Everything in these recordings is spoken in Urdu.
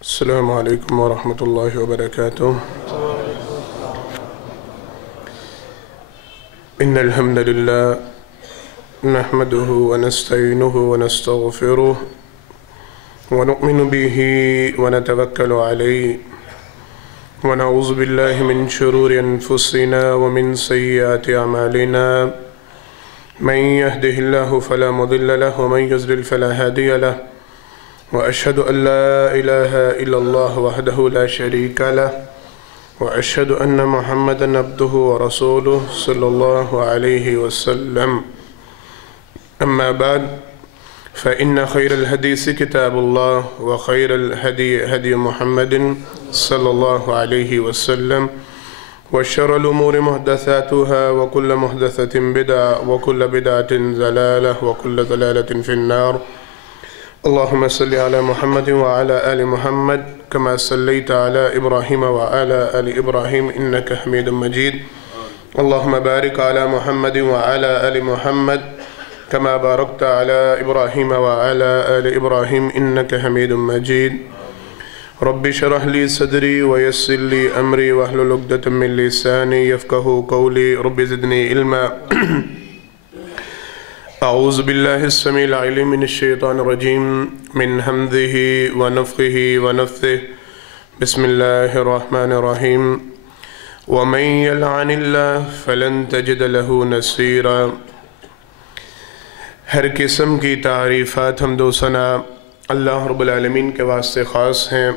السلام علیکم ورحمۃ اللہ وبرکاتہ۔ ان الحمد للہ نحمده ونستعینه ونستغفره ونؤمن به ونتوکل علیہ ونعوذ باللہ من شرور انفسنا ومن سیئات اعمالنا من يهده الله فلا مضل له ومن يضلل فلا هادي له وأشهد أن لا إله إلا الله وحده لا شريك له وأشهد أن محمدًا عبده ورسوله صلى الله عليه وسلم. أما بعد فإن خير الحديث كتاب الله وخير الهدي هدي محمد صلى الله عليه وسلم وشر الأمور محدثاتها وكل محدثة بدعة وكل بدعة ضلالة وكل ضلالة في النار. اللهم صل على محمد وعلى آل محمد كما صليت على إبراهيم وعلى آل إبراهيم إنك حميد مجيد. اللهم بارك على محمد وعلى آل محمد كما باركت على إبراهيم وعلى آل إبراهيم إنك حميد مجيد. رب اشرح لي صدري ويسر لي أمري واحلل عقدة من لساني يفقهوا قولي. رب زدني علما. اعوذ باللہ السمیع العلیم من الشیطان الرجیم من حمزہ ونفخہ ونفثہ. بسم اللہ الرحمن الرحیم. ومن یلعن اللہ فلن تجد له نصیرا. ہر قسم کی تعریفات حمد و ثنا اللہ رب العالمین کے واسطے خاص ہیں.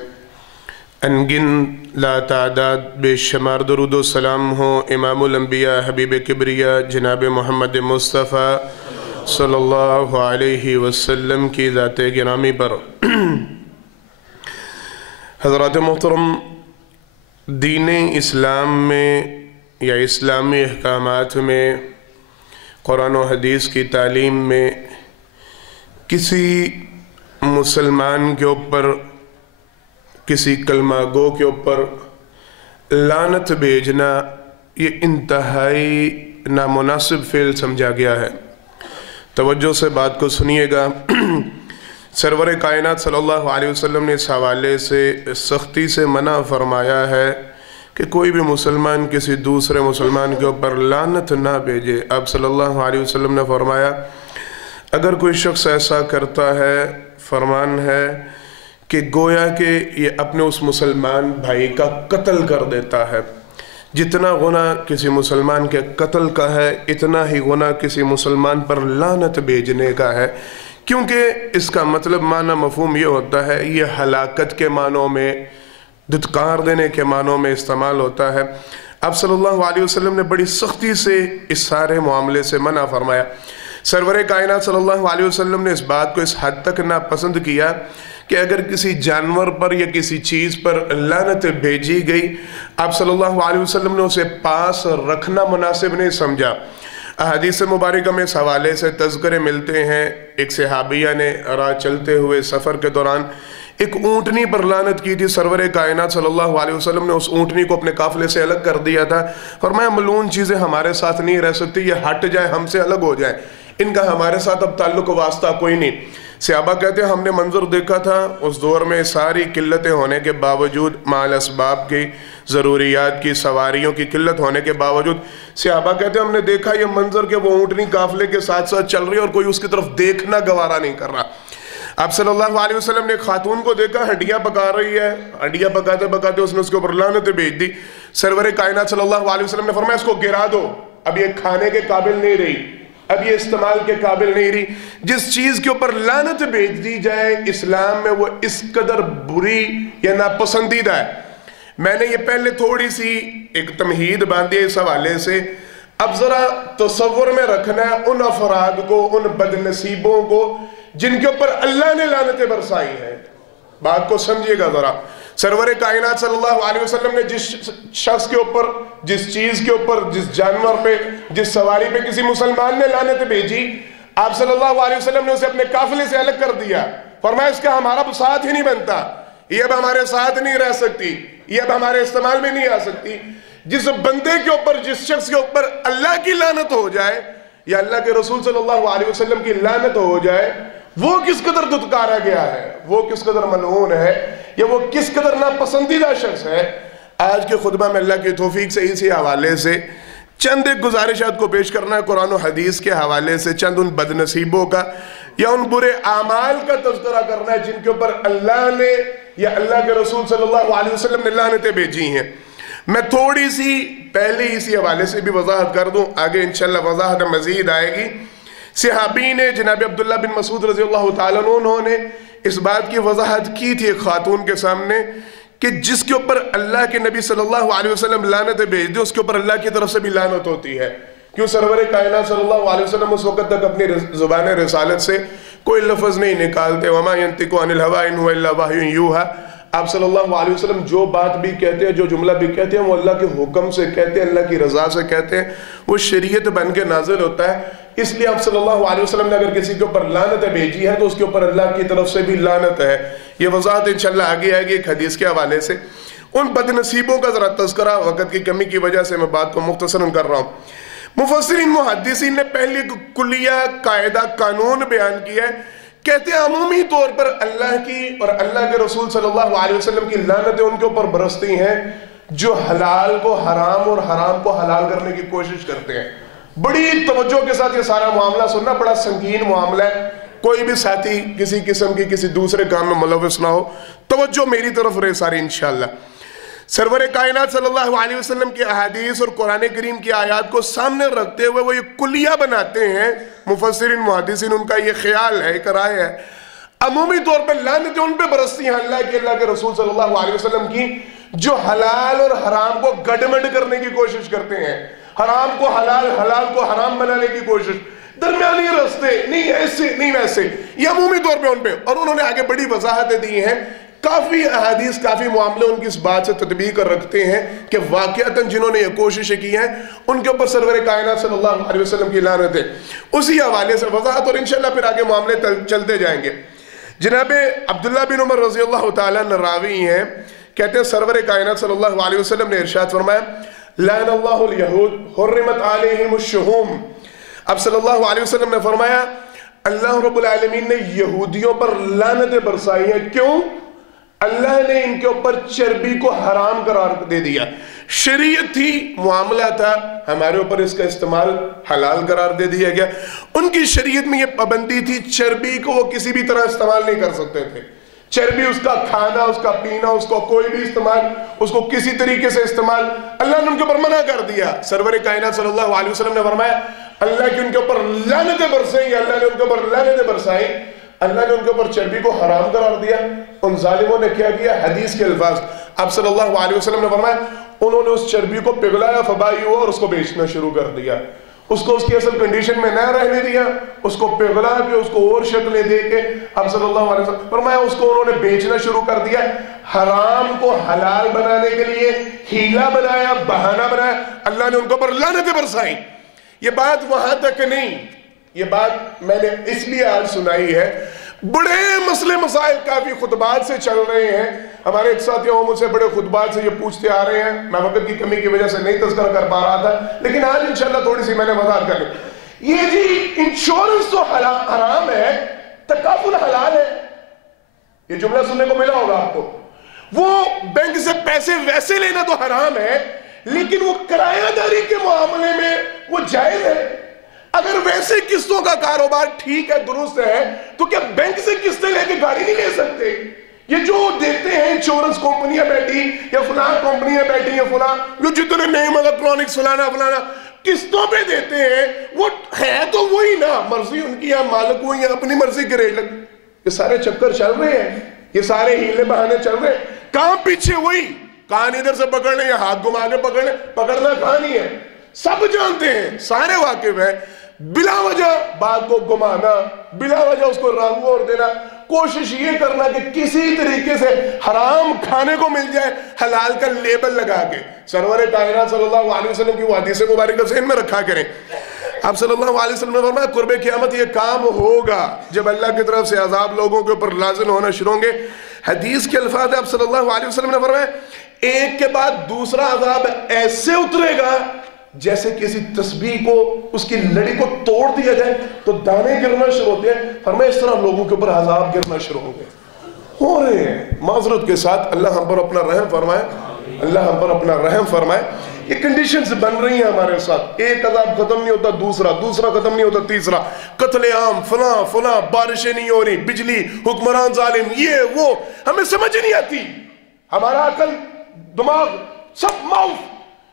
انگن لا تعداد بے شمار درود و سلام ہو امام الانبیاء حبیب کبریہ جناب محمد مصطفیٰ صلی اللہ علیہ وسلم کی ذات گرامی پر. حضرات محترم، دین اسلام میں یا اسلامی احکامات میں قرآن و حدیث کی تعلیم میں کسی مسلمان کے اوپر کسی کلمہ گو کے اوپر لعنت بھیجنا یہ انتہائی نامناسب فعل سمجھا گیا ہے. توجہ سے بات کو سنیے گا. سرور کائنات صلی اللہ علیہ وسلم نے اس حوالے سے سختی سے منع فرمایا ہے کہ کوئی بھی مسلمان کسی دوسرے مسلمان کے اوپر لعنت نہ بھیجے. آپ صلی اللہ علیہ وسلم نے فرمایا اگر کوئی شخص ایسا کرتا ہے، فرمان ہے کہ گویا کہ یہ اپنے اس مسلمان بھائی کا قتل کر دیتا ہے. جتنا گناہ کسی مسلمان کے قتل کا ہے اتنا ہی گناہ کسی مسلمان پر لعنت بھیجنے کا ہے، کیونکہ اس کا مطلب معنی مفہوم یہ ہوتا ہے یہ ہلاکت کے معنوں میں، دھتکار دینے کے معنوں میں استعمال ہوتا ہے. آپ صلی اللہ علیہ وسلم نے بڑی سختی سے اس سارے معاملے سے منع فرمایا. سرور کائنات صلی اللہ علیہ وسلم نے اس بات کو اس حد تک ناپسند کیا کہ اگر کسی جانور پر یا کسی چیز پر لعنت بھیجی گئی، آپ صلی اللہ علیہ وسلم نے اسے پاس رکھنا مناسب نہیں سمجھا. احادیث مبارکہ میں اس حوالے سے تذکرے ملتے ہیں. ایک صحابیہ نے راہ چلتے ہوئے سفر کے دوران ایک اونٹنی پر لعنت کی تھی. سرور کائنات صلی اللہ علیہ وسلم نے اس اونٹنی کو اپنے قافلے سے الگ کر دیا تھا. فرمایا ملعون چیزیں ہمارے ساتھ نہیں رہ سکتی، یہ ہٹ جائے، ہم سے الگ ہو جائے، ان کا ہمارے ساتھ اب تعلق و واسطہ کوئی نہیں. صحابہ کہتے ہیں ہم نے منظر دیکھا تھا اس دور میں ساری قلتیں ہونے کے باوجود، مال اسباب کی، ضروریات کی، سواریوں کی قلت ہونے کے باوجود، صحابہ کہتے ہیں ہم نے دیکھا یہ منظر کہ وہ اونٹنی قافلے کے ساتھ ساتھ چل رہی ہے اور کوئی اس کی طرف دیکھنا گوارا نہیں کر رہا. آپ صلی اللہ علیہ وسلم نے ایک خاتون کو دیکھا ہڈیاں پکا رہی ہے، ہڈیاں پکاتے پکاتے اس نے اس کے اوپر لعنت بھیج دی. سرور کائنات صلی اللہ علیہ وسلم نے فرمایا اس کو گرا دو، اب یہ کھانے کے قابل نہیں رہی، اب یہ استعمال کے قابل نہیں رہی. جس چیز کے اوپر لعنت بھیج دی جائے اسلام میں وہ اس قدر بری یا ناپسندیدہ ہے. میں نے یہ پہلے تھوڑی سی ایک تمہید باندھی ہے اس حوالے سے. اب ذرا تصور میں رکھنا ہے ان افراد کو، ان بد نصیبوں کو جن کے اوپر اللہ نے لعنتیں برسائی ہیں. بات کو سمجھیے گا ذرا. سرور کائنات صلی اللہ علیہ وسلم نے جس شخص کے اوپر، جس چیز کے اوپر، جس جانور پہ، جس سواری پہ کسی مسلمان نے لعنت بھیجی، آپ صلی اللہ علیہ وسلم نے اسے اپنے قافلے سے الگ کر دیا. فرمایا اس کا ہمارا ساتھ ہی نہیں بنتا، یہ اب ہمارے ساتھ نہیں رہ سکتی، یہ اب ہمارے استعمال میں نہیں آ سکتی. جس بندے کے اوپر، جس شخص کے اوپر اللہ کی لعنت ہو جائے یا اللہ کے رسول صلی اللہ علیہ وسلم کی لعنت ہو جائے، وہ کس قدر دھتکارا گیا ہے، وہ کس قدر ملعون ہے، یا وہ کس قدر ناپسندیدہ شخص ہے۔ آج کے خطبہ میں اللہ کی توفیق سے اسی حوالے سے چند ایک گزارشات کو پیش کرنا ہے، قرآن و حدیث کے حوالے سے چند ان بد نصیبوں کا یا ان برے اعمال کا تذکرہ کرنا ہے جن کے اوپر اللہ نے یا اللہ کے رسول صلی اللہ علیہ وسلم نے لعنتیں بھیجی ہیں۔ میں تھوڑی سی پہلے اسی حوالے سے بھی وضاحت کر دوں، آگے انشاءاللہ وضاحت مزید آئے گی۔ صحابی نے جناب عبداللہ بن مسعود رضی اللہ تعالیٰ عنہ نے اس بات کی وضاحت کی تھی ایک خاتون کے سامنے کہ جس کے اوپر اللہ کے نبی صلی اللہ علیہ وسلم لعنتیں بھیج دیں اس کے اوپر اللہ کی طرف سے بھی لعنت ہوتی ہے۔ کیوں؟ سرور کائنات صلی اللہ علیہ وسلم اس وقت تک اپنی زبان رسالت سے کوئی لفظ نہیں نکالتے، وَمَا يَنْتِقُ عَنِ الْهَوَىٰ إِنْ هُوَ إِلَّا وَحْيٌ يُوحَىٰ۔ آپ صلی اللہ علیہ وسلم جو بات بھی کہتے ہیں، جو جملہ بھی کہتے ہیں، وہ اللہ کے حکم سے کہتے ہیں، اللہ کی رضا سے کہتے ہیں، وہ شریعت بن کے نازل ہوتا ہے۔ اس لیے آپ صلی اللہ علیہ وسلم نے اگر کسی کے اوپر لعنت بھیجی ہے تو اس کے اوپر اللہ کی طرف سے بھی لعنت ہے۔ یہ وضاحت انشاءاللہ آگے آئے گی ایک حدیث کے حوالے سے۔ ان بد نصیبوں کا ذرا تذکرہ وقت کی کمی کی وجہ سے میں بات کو مختصراً کر رہا ہوں۔ مفسرین محدثین نے پہلی کلیہ قاعدہ قانون بیان کیا ہے، کہتے ہیں عمومی طور پر اللہ کی اور اللہ کے رسول صلی اللہ علیہ وسلم کی لعنتیں ان کے اوپر برستی ہیں جو حلال کو حرام اور حرام کو حلال کرنے کی کوشش کرتے ہیں۔ بڑی توجہ کے ساتھ یہ سارا معاملہ سننا، بڑا سنگین معاملہ ہے، کوئی بھی ساتھی کسی قسم کی کسی دوسرے کام میں ملوث نہ ہو، توجہ میری طرف رہے ساری انشاءاللہ۔ سرور کائنات صلی اللہ علیہ وسلم کی احادیث اور قرآن کریم کی آیات کو سامنے رکھتے ہوئے وہ یہ کلیہ بناتے ہیں، مفسرین محدثین ان کا یہ خیال ہے، ایک رائے ہے، عمومی طور پر لعنتیں ان پہ برستی ہیں اللہ کے رسول صلی اللہ علیہ وسلم کی جو حلال اور حرام کو گڈمڈ کرنے کی کوشش کرتے ہیں، حرام کو حلال، حلال کو حرام بنانے کی کوشش، درمیانی راستے، نہیں ایسے نہیں ویسے، یہ عمومی طور پہ ان پہ، اور انہوں نے آگے بڑی وضاحتیں دی ہیں۔ کافی احادیث، کافی معاملے ان کی اس بات سے تطبیق کر رکھتے ہیں کہ واقعتاً جنہوں نے یہ کوششیں کی ہیں ان کے اوپر سرور کائنات صلی اللہ علیہ وسلم کی لعنت ہے۔ اسی حوالے سے وضاحت اور انشاءاللہ پھر آگے معاملے چلتے جائیں گے۔ جناب عبداللہ بن عمر رضی اللہ تعالیٰ عنہ راوی ہیں، کہتے ہیں سرور کائنات صلی اللہ علیہ وسلم نے ارشاد فرمایا لعن اللہ الیہود حرمت علیہم الشہوم۔ اب صلی اللہ علیہ وسلم نے فرمایا اللہ رب العالمین نے یہودیوں پر لعنتیں برسائی ہیں۔ کیوں؟ اللہ نے ان کے اوپر چربی کو حرام قرار دے دیا، شریعت تھی، معاملہ تھا، ہمارے اوپر اس کا استعمال حلال قرار دے دیا گیا۔ ان کی شریعت میں یہ پابندی تھی چربی کو وہ کسی بھی طرح استعمال نہیں کر سکتے تھے، چربی اس کا کھانا، اس کا پینا، اس کو کوئی بھی استعمال، اس کو کسی طریقے سے استعمال اللہ نے ان کے اوپر منع کر دیا۔ سرور کائنات صلی اللہ علیہ وسلم نے فرمایا اللہ کی ان کے اوپر لعنتیں برسائیں، اللہ نے ان کے اوپر لعنتیں برسائیں، اللہ نے ان کے اوپر چربی کو حرام قرار دیا۔ ان ظالموں نے کیا کیا؟ حدیث کے الفاظ آپ صلی اللہ علیہ وسلم نے فرمایا انہوں نے اس چربی کو پگھلایا فبائعوہ اور اس کو بیچنا شروع کر دیا، اس کو اس کی اصل کنڈیشن میں نہ رہنے دیا، اس کو پگھلا کے اس کو اور شکلیں دے کے آپ صلی اللہ علیہ وسلم فرمایا اس کو انہوں نے بیچنا شروع کر دیا، حرام کو حلال بنانے کے لیے ہیلا بنایا، بہانہ بنایا، اللہ نے ان کے اوپر لعنتیں برسائیں۔ یہ بات وہاں تک نہیں، یہ بات میں نے اس لیے آج سنائی ہے، بڑے مسئلے مسائل کافی خطبات سے چل رہے ہیں، ہمارے ایک ساتھی مجھ سے بڑے خطبات سے یہ پوچھتے آ رہے ہیں، میں وقت کی کمی کی وجہ سے نہیں تذکرہ کر پا رہا تھا، لیکن آج انشاءاللہ تھوڑی سی میں نے وضاحت کر لی۔ یہ جی انشورنس تو حرام ہے، تکافل حلال ہے، یہ جملہ سننے کو ملا ہوگا آپ کو۔ وہ بینک سے پیسے ویسے لینا تو حرام ہے، لیکن وہ کرایہ داری کے معاملے میں وہ جائز ہے۔ اگر ویسے قسطوں کا کاروبار ٹھیک ہے، درست ہے، تو کیا بینک سے قسطیں لے کے گاڑی نہیں لے سکتے؟ یہ جو دیتے ہیں انشورنس کمپنیاں بیٹھی یا فلاں کمپنیاں بیٹھی یا فلاں جو جتنے نیم الیکٹرانکس فلانا قسطوں پہ دیتے ہیں، وہ ہے تو وہی نا، مرضی ان کی، یا مالک ہوئی یا اپنی مرضی کے ریٹ لگ، یہ سارے چکر چل رہے ہیں، یہ سارے ہیلے بہانے چل رہے ہیں، کہاں پیچھے وہی، کان ادھر سے پکڑ لیں یا ہاتھ گھما کے پکڑ لیں، پکڑنا کہاں نہیں ہے، سب جانتے ہیں، سارے واقف ہیں، بلا وجہ بات کو گھمانا، بلا وجہ اس کو رنگ اور دینا، کوشش یہ کرنا کہ کسی طریقے سے حرام کھانے کو مل جائے حلال کا لیبل لگا کے۔ سرور کائنات صلی اللہ علیہ وسلم کی وہ حدیث مبارکہ ذہن میں رکھا کریں، آپ صلی اللہ علیہ وسلم نے فرمایا قرب قیامت یہ کام ہوگا جب اللہ کی طرف سے عذاب لوگوں کے اوپر نازل ہونا شروع ہوں گے۔ حدیث کے الفاظ آپ صلی اللہ علیہ وسلم نے فرمایا ایک کے بعد دوسرا عذاب ایسے اترے گا جیسے کسی تسبیح کو اس کی لڑی کو توڑ دیا جائے تو دانے گرنا شروع ہوتے ہیں. فرمایا اس طرح لوگوں کے اوپر عذاب گرنا شروع ہو گئے ہو رہے ہیں. معذرت کے ساتھ اللہ ہم پر اپنا رحم فرمائے, اللہ ہم پر اپنا رحم فرمائے. یہ کنڈیشنز بن رہی ہیں ہمارے ساتھ. ایک عذاب ختم نہیں ہوتا دوسرا, دوسرا ختم نہیں ہوتا تیسرا, قتل عام, فلاں فلاں, بارشیں نہیں ہو رہی, بجلی, حکمران ظالم, یہ وہ, ہمیں سمجھ نہیں آتی. ہمارا عقل دماغ سب معاف,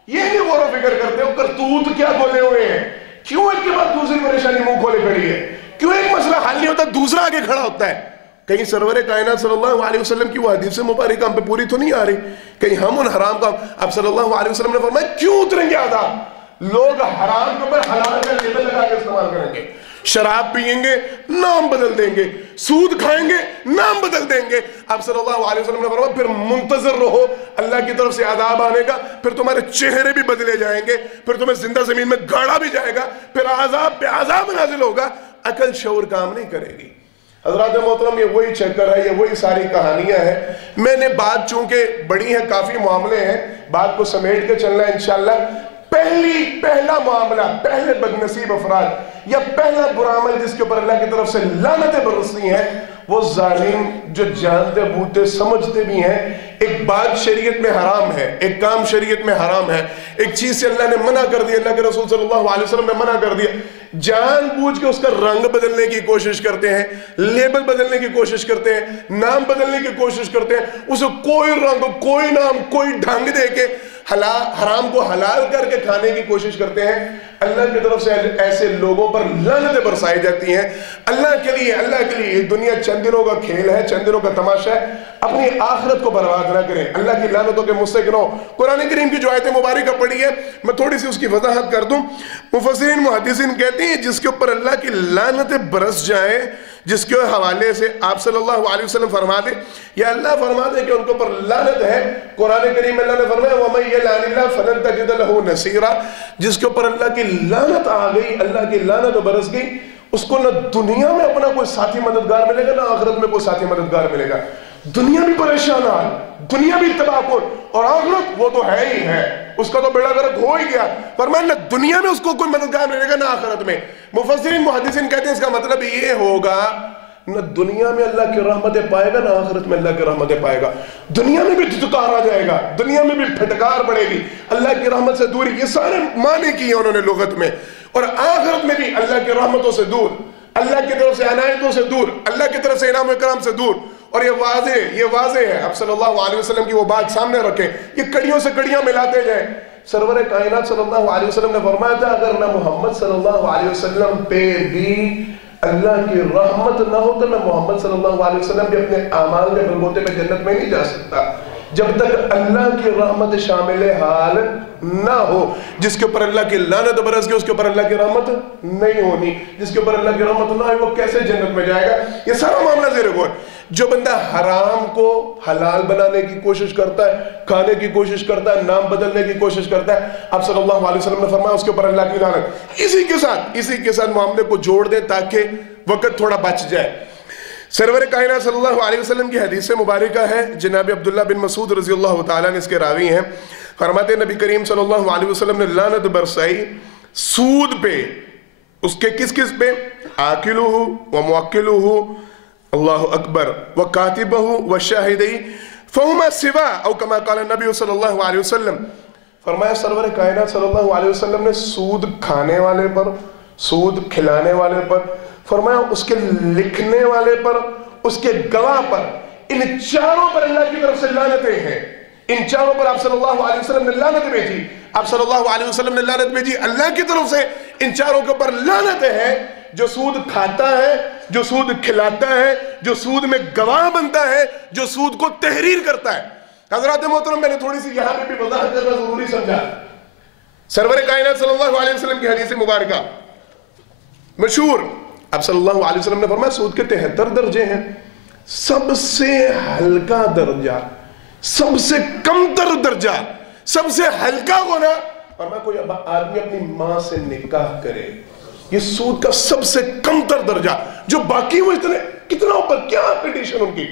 یہ نہیں غور و فکر کرتے ہو کرتوت کیا کھولے ہوئے ہیں. کیوں ایک کے بعد دوسری پریشانی منہ کھولے کھڑی ہے؟ کیوں ایک مسئلہ حل نہیں ہوتا دوسرا آگے کھڑا ہوتا ہے؟ کہیں سرور کائنات صلی اللہ علیہ وسلم کی وہ حدیث مبارکہ ہم پہ پوری تو نہیں آ رہی؟ کہیں ہم ان حرام کا, اب صلی اللہ علیہ وسلم نے فرمایا کیوں اتریں گے عذاب؟ لوگ حرام کے اوپر حلال کا لیبل لگا کے استعمال کریں گے. شراب پئیں گے, نام بدل دیں گے. سود کھائیں گے, نام بدل دیں گے. اب صلی اللہ علیہ وسلم نے فرمایا پھر منتظر رہو اللہ کی طرف سے عذاب آنے کا, پھر تمہارے چہرے بھی بدلے جائیں گے, پھر تمہیں زندہ زمین میں گاڑا بھی جائے گا, پھر عذاب پہ عذاب نازل ہوگا. عقل شعور کام نہیں کرے گی. حضرات محترم, یہ وہی چکر ہے, یہ وہی ساری کہانیاں ہیں. میں نے بات چونکہ بڑی ہے, کافی معاملے ہیں, بات کو سمیٹ کے چلنا ہے انشاءاللہ. پہلا معاملہ, پہلے بدنصیب افراد یا پہلا برا عمل جس کے اوپر اللہ کی طرف سے لعنتیں برستی ہیں, وہ ظالم جو جانتے بوجھتے سمجھتے بھی ہیں ایک بات شریعت میں حرام ہے, ایک کام شریعت میں حرام ہے, ایک چیز سے اللہ نے منع کر دیا, اللہ کے رسول صلی اللہ علیہ وسلم نے منع کر دیا, جان بوجھ کے اس کا رنگ بدلنے کی کوشش کرتے ہیں, لیبل بدلنے کی کوشش کرتے ہیں, نام بدلنے کی کوشش کرتے ہیں, اسے کوئی رنگ, کوئی نام, کوئی ڈھنگ دے کے حرام کو حلال کر کے کھانے کی کوشش کرتے ہیں. اللہ کی طرف سے ایسے لوگوں پر لعنتیں برسائی جاتی ہیں. اللہ کے لیے یہ دنیا چند دنوں کا کھیل ہے, چند دنوں کا تماشا ہے. اپنی آخرت کو برباد نہ کریں, اللہ کی لعنتوں کے مستحق نہ ہو. قرآن کریم کی جو آیت مبارکہ پڑھی ہے میں تھوڑی سی اس کی وضاحت کر دوں. مفسرین محدثین کہتے ہیں جس کے اوپر اللہ کی لعنتیں برس جائیں, جس کے حوالے سے آپ صلی اللہ علیہ وسلم فرما دیں یا اللہ فرما دے کہ ان کے اوپر لعنت ہے. قرآن کریم میں اللہ نے فرمایا وَمَن يَلْعَنِ اللَّهُ فَلَن تَجِدَ لَهُ نَصِيرًا, جس کے اوپر اللہ کی لعنت آ گئی, اللہ کی لعنت برس گئی, اس کو نہ دنیا میں اپنا کوئی ساتھی مددگار ملے گا, نہ آخرت میں کوئی ساتھی مددگار ملے گا. دنیا بھی پریشان حال, دنیا بھی تباہ کن, اور آخرت وہ تو ہے ہی ہے, اس کا تو بیڑا غرق ہو ہی گیا. فرمایا نہ دنیا میں اس کو کوئی مددگار ملے گا, نہ آخرت میں. مفسرین محدثین کہتے ہیں اس کا مطلب یہ ہوگا نہ دنیا میں اللہ کی رحمتیں پائے گا, نہ آخرت میں اللہ کی رحمتیں پائے گا. دنیا میں بھی دھتکار آ جائے گا, دنیا میں بھی پھٹکار پڑے گی, اللہ کی رحمت سے دوری, یہ سارے معنی کیے انہوں نے لغت میں. اور آخرت میں بھی اللہ کی رحمتوں سے دور, اللہ کی طرف سے عنایتوں سے دور, اللہ کی طرف سے انعام و اکرام سے دور. اور یہ واضح ہے, اب صلی اللہ علیہ وسلم کی وہ بات سامنے رکھیں, یہ کڑیوں سے کڑیاں ملاتے جائیں. سرور کائنات صلی اللہ علیہ وسلم نے فرمایا تھا اگر نہ محمد صلی اللہ علیہ وسلم پہ بھی اللہ کی رحمت نہ ہو تو نہ محمد صلی اللہ علیہ وسلم بھی اپنے اعمال کے بلبوتے پہ جنت میں نہیں جا سکتا, جب تک اللہ کی رحمت شامل حال نہ ہو. جس کے اوپر اللہ کی لعنت برس گئی اس کے اوپر اللہ کی رحمت نہیں ہونی, جس کے اوپر اللہ کی رحمت نہ ہو وہ کیسے جنت میں جائے گا؟ یہ سارا معاملہ زیر غور. جو بندہ حرام کو حلال بنانے کی کوشش کرتا ہے, کھانے کی کوشش کرتا ہے, نام بدلنے کی کوشش کرتا ہے, اب صلی اللہ علیہ وسلم نے فرمایا اس کے اوپر اللہ کی لعنت. اسی کے ساتھ معاملے کو جوڑ دیں تاکہ وقت تھوڑا بچ جائے. سرور کائنات صلی اللہ علیہ وسلم کی حدیث مبارکہ ہے, جناب عبداللہ بن مسعود رضی اللہ تعالیٰ نے اس کے راوی ہیں. فرماتے ہیں نبی کریم صلی اللہ علیہ وسلم نے لعنت برسائی سود پہ, اس کے کس پہ؟ آکلہ و موکلہ, اللہ اکبر, و کاتبہ و شاہدی فہما سوا او کما قال نبی صلی اللہ علیہ وسلم. فرمایا سرور کائنات صلی اللہ علیہ وسلم نے سود کھانے والے پر, سود کھلانے والے پر, فرمایا اس کے لکھنے والے پر, اس کے گواہ پر, ان چاروں پر اللہ کی طرف سے لعنتیں ہیں. ان چاروں پر آپ صلی اللہ علیہ وسلم نے لعنت بھیجی, آپ صلی اللہ علیہ وسلم نے لعنت بھیجی. اللہ کی طرف سے ان چاروں کے اوپر لعنتیں ہیں. جو سود کھاتا ہے, جو سود کھلاتا ہے, جو سود میں گواہ بنتا ہے, جو سود کو تحریر کرتا ہے. حضرات محترم میں نے تھوڑی سی یہاں پہ بھی وضاحت کرنا ضروری سمجھا. سرور کائنات صلی اللہ علیہ وسلم کی حدیث مبارکہ مشہور, اب صلی اللہ علیہ وسلم نے فرمایا سود کے 73 درجے ہیں. سب سے ہلکا درجہ, سب سے کم تر درجہ, سب سے ہلکا ہونا, فرمایا کوئی آدمی اپنی ماں سے نکاح کرے, یہ سود کا سب سے کم تر درجہ. جو باقی وہ اتنے کتنا اوپر, کیا کنڈیشن ان کی.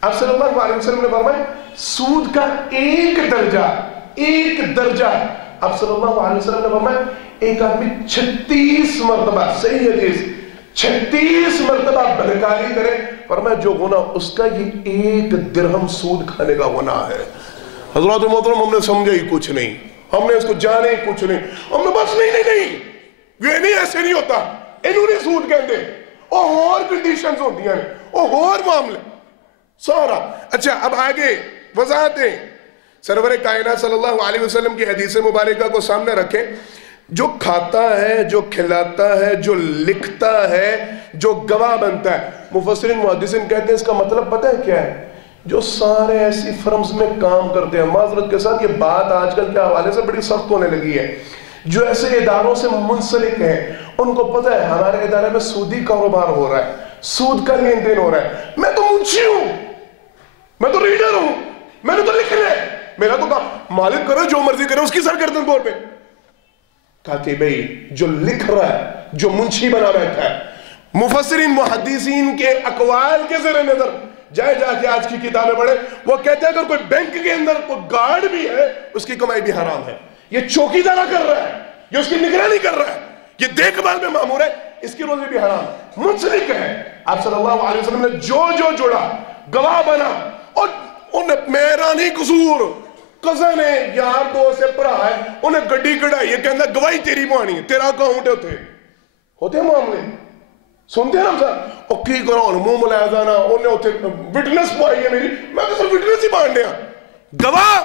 آپ صلی اللہ علیہ وسلم نے فرمایا سود کا ایک درجہ آپ صلی اللہ علیہ وسلم نے فرمایا ایک آدمی 36 مرتبہ، صحیح حدیث، 36 مرتبہ بدکاری کرے، فرمایا جو گناہ اس کا یہ 1 درہم سود کھانے کا گناہ ہے۔ حضرات محترم ہم نے سمجھا ہی کچھ نہیں، ہم نے اس کو جانے ہی کچھ نہیں، ہم نے بس نہیں یہ نہیں، ایسے نہیں ہوتا، انہوں نے سود کہتے اور کنڈیشنز ہوتی ہیں اور معاملے سارا۔ اچھا اب آگے وضاحتیں سرور کائنات صلی اللہ علیہ وسلم کی حدیث مبارکہ کو سامنے رکھیں۔ جو کھاتا ہے، جو کھلاتا ہے، جو لکھتا ہے، جو گواہ بنتا ہے، مفسرین محدثین کہتے ہیں اس کا مطلب پتہ ہے کیا ہے؟ جو سارے ایسی فرمز میں کام کرتے ہیں، معذرت کے ساتھ یہ بات آج کل کے حوالے سے بڑی سخت ہونے لگی ہے، جو ایسے اداروں سے منسلک ہیں، ان کو پتہ ہے ہمارے ادارے میں سودی کاروبار ہو رہا ہے، سود کا لین دین ہو رہا ہے، میں تو منشی ہوں، میں تو ریڈر ہوں، میں نے تو لکھنا ہے، میرا تو کہا مالک کرے جو مرضی کرے اس کی سرگردن طور پہ۔ کہتے بھئی جو لکھ رہا ہے، جو منشی بنا بیٹھا ہے، مفسرین محدثین کے اقوال کے زیر نظر جائے جا کے آج کی کتابیں پڑھیں، وہ کہتے ہیں اگر کوئی بینک کے اندر کوئی گارڈ بھی ہے اس کی کمائی بھی حرام ہے، یہ چوکی دارہ کر رہا ہے، یہ اس کی نگرانی کر رہا ہے، یہ دیکھ بھال میں مامور ہے، اس کی روزی بھی حرام ہے، منسلک ہے۔ آپ صلی اللہ علیہ وسلم نے جو جڑا گواہ بنا، اور انہیں میرا نہیں قصور، قزن ہے، یار دو سے پڑھا ہے، انہیں گڈی کڑائی ہے، کہنا گواہی تیری پانی ہے، تیرا اکاؤنٹ ہوتے ہیں معاملے، سنتے ہیں نا صاحب، اور کی کرو منہ ملاحظانا، انہیں ہوتے وٹنس پوائی ہے میری، میں تو صرف وٹنس ہی باندھے ہیں، گواہ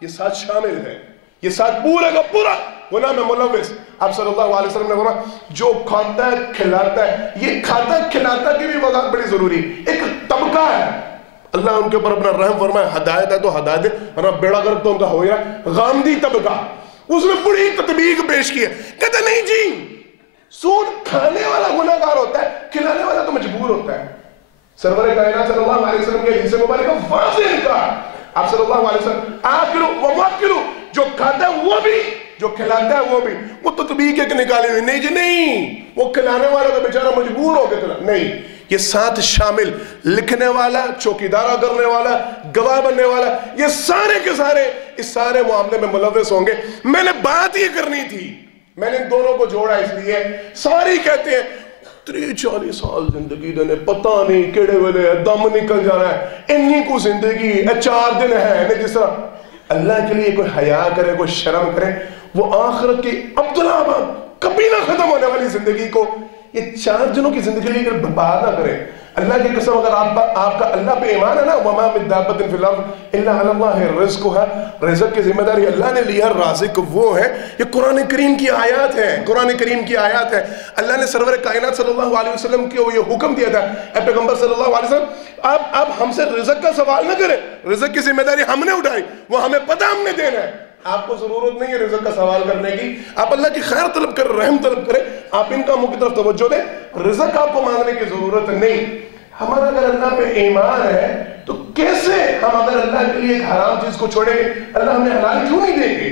یہ ساتھ شامل ہے، یہ ساتھ پورا کا پورا گناہ میں ملوث۔ آپ صلی اللہ علیہ وسلم نے فرمایا جو کھاتا ہے کھلاتا ہے، یہ کھاتا کھلاتا کی بھی وضاحت بڑی ضروری، ایک طبقہ ہے، اللہ ان کے اوپر اپنا رحم فرمائے، ہدایت ہے تو ہدایت ہے، ورنہ بیڑا گرک تو ان کا ہو گیا، غامدی طبقہ، اس نے بڑی تطبیق پیش کی ہے، کہتے نہیں جی سود کھانے والا گناہ گار ہوتا ہے، کھلانے والا تو مجبور ہوتا ہے۔ سرور کائنات صلی اللہ علیہ وسلم کے حدیث مبارکہ واضح کہا، آپ صلی اللہ علیہ وسلم آکلو و ماکلو، جو کھاتا ہے وہ بھی، جو کھلاتا ہے وہ بھی، وہ تطبیق ایک نکالے ہوئے، نہیں جی نہیں، وہ کھلانے والا تو بیچارہ مجبور ہو کے نہیں، یہ ساتھ شامل لکھنے والا، چوکیدارہ کرنے والا، گواہ بننے والا، یہ سارے کے سارے اس سارے معاملے میں ملوث ہوں گے۔ میں نے بات یہ کرنی تھی، میں نے ان دونوں کو جوڑا اس لیے، ساری کہتے ہیں 30-40 سال زندگی دینے، پتہ نہیں کیڑے ویلے دم نکل جا رہا ہے، انی کو زندگی 4 دن ہے، جس طرح اللہ کے لیے کوئی حیا کرے، کوئی شرم کرے، وہ آخرت کی عبداللہ کبھی نہ ختم ہونے والی زندگی کو یہ 4 دنوں کی زندگی لیے برباد نہ کرے۔ اللہ کی قسم اگر آپ کا اللہ پہ ایمان ہے نا، وَمَا مِن دَابَّةٍ فِي الْأَرْضِ إِلَّا عَلَى اللَّهِ رِزْقُهَا، رزق کی ذمہ داری اللہ نے لیا، رازق وہ ہے۔ یہ قرآن کریم کی آیات ہیں، قرآن کریم کی آیات ہیں۔ اللہ نے سرور کائنات صلی اللہ علیہ وسلم کو یہ حکم دیا تھا، اے پیغمبر صلی اللہ علیہ وسلم آپ ہم سے رزق کا سوال نہ کریں، رزق کی ذمہ داری ہم نے اٹھائی، وہ ہمیں پتہ ہم نے دینا ہے، آپ کو ضرورت نہیں ہے رزق کا سوال کرنے کی، آپ اللہ کی خیر طلب کریں، رحم طلب کریں، آپ ان کاموں کی طرف توجہ دیں، رزق آپ کو مانگنے کی ضرورت نہیں۔ ہمارا اگر اللہ پہ ایمان ہے تو کیسے ہم اگر اللہ کے لیے ایک حرام چیز کو چھوڑیں گے، اللہ ہمیں حلال کیوں نہیں دیں گے؟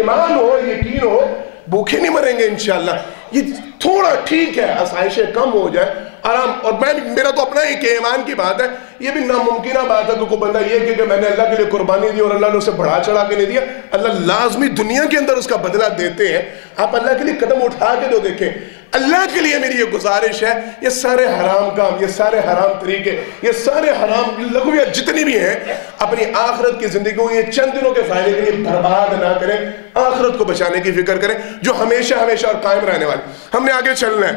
ایمان ہو، یقین ہو، بھوکے نہیں مریں گے انشاءاللہ۔ یہ تھوڑا ٹھیک ہے آسائشیں کم ہو جائے، آرام، اور میرا تو اپنا ایک ایمان کی بات ہے، یہ بھی ناممکنہ بات ہے کہ کوئی بندہ یہ کہ میں نے اللہ کے لیے قربانی دی اور اللہ نے اسے بڑھا چڑھا کے نہیں دیا، اللہ لازمی دنیا کے اندر اس کا بدلہ دیتے ہیں۔ آپ اللہ کے لیے قدم اٹھا کے تو دیکھیں، اللہ کے لیے میری یہ گزارش ہے، یہ سارے حرام کام، یہ سارے حرام طریقے، یہ سارے حرام لغویات جتنی بھی ہیں، اپنی آخرت کی زندگی کو یہ چند دنوں کے فائدے کے لیے برباد نہ کریں، آخرت کو بچانے کی فکر کریں جو ہمیشہ ہمیشہ اور قائم رہنے والی۔ ہم نے آگے چلنا ہے،